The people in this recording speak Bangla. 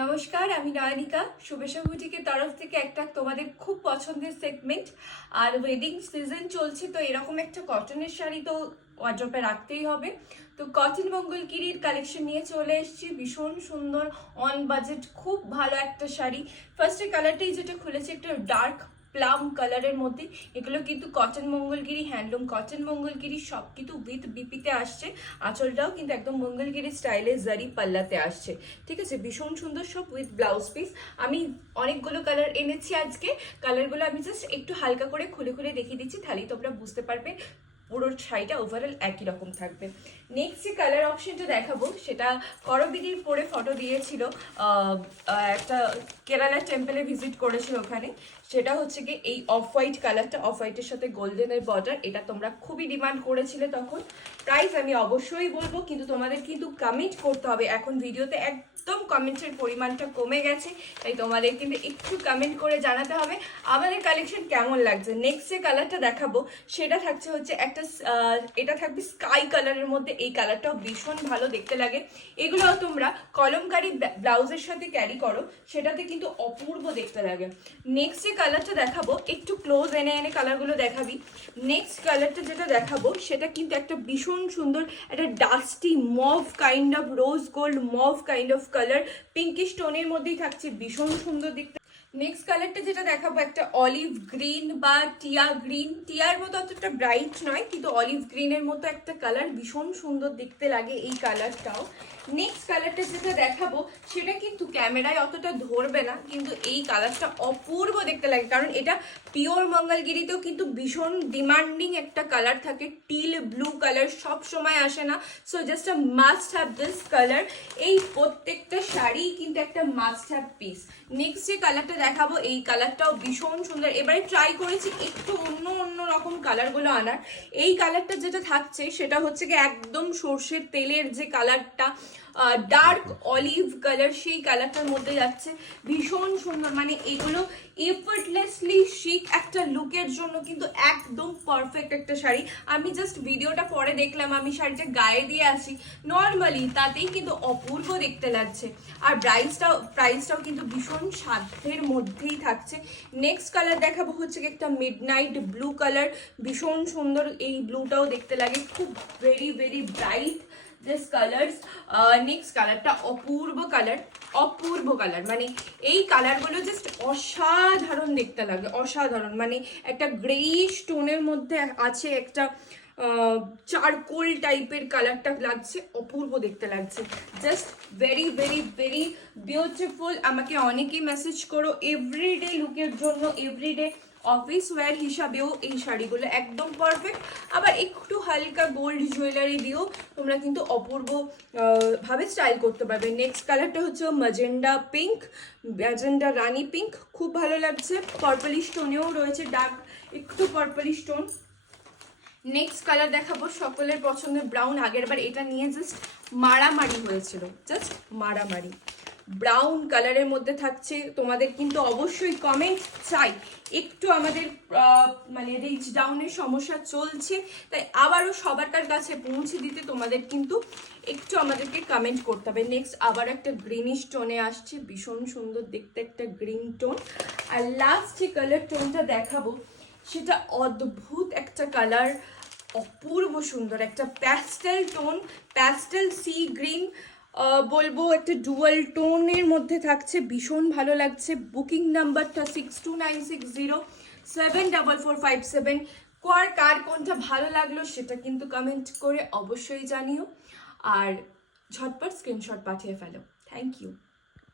নমস্কার, আমি নয়নিকা। শুভেচ্ছা বুটিকের তরফ থেকে একটা তোমাদের খুব পছন্দের সেগমেন্ট। আর ওয়েডিং সিজন চলছে, তো এরকম একটা কটনের শাড়ি তো ওয়ার্ড্রপে রাখতেই হবে। তো কটন মঙ্গলগিরির কালেকশন নিয়ে চলে এসেছি, ভীষণ সুন্দর অন বাজেট খুব ভালো একটা শাড়ি। ফার্স্টে কালারটাই যেটা খুলেছে একটা ডার্ক প্লাম কালারের মধ্যে। এগুলো কিন্তু cotton Mangalagiri, handloom cotton Mangalagiri, সব কিন্তু উইথ বিপিতে আসছে। আঁচলটাও কিন্তু একদম মঙ্গলগিরি স্টাইলে জারি পাল্লাতে আসছে। ঠিক আছে, ভীষণ সুন্দর সব উইথ ব্লাউজ পিস। আমি অনেকগুলো কালার এনেছি আজকে। কালারগুলো আমি জাস্ট একটু হালকা করে খুলে খুলে দেখিয়ে দিচ্ছি, তাহলেই তোমরা বুঝতে পারবে পুরো শাড়িটা ওভারঅল একই রকম থাকবে। নেক্সট যে কালার অপশনটা দেখাবো সেটা করবিদির পরে ফটো দিয়েছিল, একটা কেরালা টেম্পলে ভিজিট করেছিল ওখানে। সেটা হচ্ছে কি এই অফ হোয়াইট কালারটা, অফ হোয়াইটের সাথে গোল্ডেনের বর্ডার। এটা তোমরা খুবই ডিমান্ড করেছিলে তখন। প্রাইস আমি অবশ্যই বলবো, কিন্তু তোমাদের কিন্তু কমেন্ট করতে হবে। এখন ভিডিওতে একদম কমেন্টের পরিমাণটা কমে গেছে, তাই তোমাদের কিন্তু একটু কমেন্ট করে জানাতে হবে আমাদের কালেকশন কেমন লাগছে। নেক্সট যে কালারটা দেখাবো সেটা থাকছে হচ্ছে একটা এটা থাকবে স্কাই কালারের মধ্যে। এই কালারটাও ভীষণ ভালো দেখতে লাগে। এগুলো তোমরা কলমকারি ব্লাউজের সাথে ক্যারি করো, সেটাতে কিন্তু অপূর্ব দেখতে লাগে। নেক্সট যে কালারটা দেখাবো, একটু ক্লোজ এনে এনে কালারগুলো দেখাবি। নেক্সট কালারটা যেটা দেখাবো সেটা কিন্তু একটা ভীষণ সুন্দর একটা dusty mauve kind of, rose gold mauve kind of colour, pinkish টোনের মধ্যেই থাকছে, ভীষণ সুন্দর দেখতে। নেক্সট কালারটা যেটা দেখাবো একটা অলিভ গ্রিন বা টিয়া গ্রিন, টিয়ার মতো অতটা ব্রাইট নয়, কিন্তু অলিভ গ্রিনের মতো একটা কালার, ভীষণ সুন্দর দেখতে লাগে এই কালারটাও। নেক্সট কালারটা যেটা দেখাবো সেটা কিন্তু ক্যামেরায় অতটা ধরবে না, কিন্তু এই কালারটা অপূর্ব দেখতে লাগে, কারণ এটা পিওর মঙ্গলগিরিতেও কিন্তু ভীষণ ডিমান্ডিং একটা কালার থাকে। টিল ব্লু কালার সব সময় আসে না, so just a must have this colour. এই প্রত্যেকটা শাড়ি কিন্তু একটা মাস্ট হ্যাভ পিস। নেক্সট যে কালারটা দেখাবো এই কালারটাও ভীষণ সুন্দর। এবারে ট্রাই করেছি একটু অন্য রকম কালারগুলো আনার। এই কালারটা যেটা থাকছে সেটা হচ্ছে কি একদম সর্ষের তেলের যে কালারটা, ডার্ক অলিভ কালার, সেই কালারটার মধ্যে যাচ্ছে, ভীষণ সুন্দর। মানে এগুলো এফর্টলেসলি শিক একটা লুকের জন্য কিন্তু একদম পারফেক্ট একটা শাড়ি। আমি জাস্ট ভিডিওটা পরে দেখলাম, আমি শাড়িটা গায়ে দিয়ে আসি নর্মালি, তাতেই কিন্তু অপূর্ব দেখতে লাগছে। আর প্রাইসটাও কিন্তু ভীষণ সাধ্যের মধ্যেই থাকছে। নেক্সট কালার দেখাবো হচ্ছে একটা মিডনাইট ব্লু কালার, ভীষণ সুন্দর। এই ব্লুটাও দেখতে লাগে খুব very very bright this colours. Next কালারটা অপূর্ব কালার, অপূর্ব কালার। মানে এই কালারগুলো জাস্ট অসাধারণ দেখতে লাগে, অসাধারণ। মানে একটা গ্রেইশ টোনের মধ্যে আছে, একটা চারকোল টাইপের কালারটা লাগছে, অপূর্ব দেখতে লাগছে, just very very very beautiful. আমাকে অনেকেই মেসেজ করো এভরিডে লুকের জন্য, এভরিডে অফিস ওয়্যার হিসাবেও এই শাড়িগুলো একদম পারফেক্ট। আবার একটু হালকা গোল্ড জুয়েলারি দিয়েও তোমরা কিন্তু অপূর্ব ভাবে স্টাইল করতে পারবে। নেক্সট কালারটা হচ্ছে ম্যাজেন্ডা পিঙ্ক, ম্যাজেন্ডা রানি পিঙ্ক, খুব ভালো লাগছে। পার্পলিশ টোনেও রয়েছে, ডার্ক একটু পার্পলিশ টোন। নেক্সট কালার দেখাবো সকলের পছন্দের ব্রাউন। আগেরবার এটা নিয়ে জাস্ট মারামারি হয়েছিল, জাস্ট মারামারি। ব্রাউন কালারের মধ্যে থাকছে, তোমাদের কিন্তু অবশ্যই কমেন্ট চাই। একটু আমাদের মানে রিচ ডাউনের সমস্যা চলছে, তাই আবারও সবার কাছে পৌঁছে দিতে তোমাদের কিন্তু একটু আমাদেরকে কমেন্ট করতে হবে। নেক্সট আবার একটা গ্রিনিশ টোনে আসছে, ভীষণ সুন্দর দেখতে একটা গ্রিন টোন। আর লাস্ট যে কালার টোনটা দেখাবো সেটা অদ্ভুত একটা কালার, অপূর্ব সুন্দর একটা pastel tone, pastel sea green বলবো, একটা ডুয়াল টোনের মধ্যে থাকছে, ভীষণ ভালো লাগছে। বুকিং নাম্বারটা 6296074457। কার কোনটা ভালো লাগলো সেটা কিন্তু কমেন্ট করে অবশ্যই জানিও, আর ঝটপট স্ক্রিনশট পাঠিয়ে ফেলো। Thank you.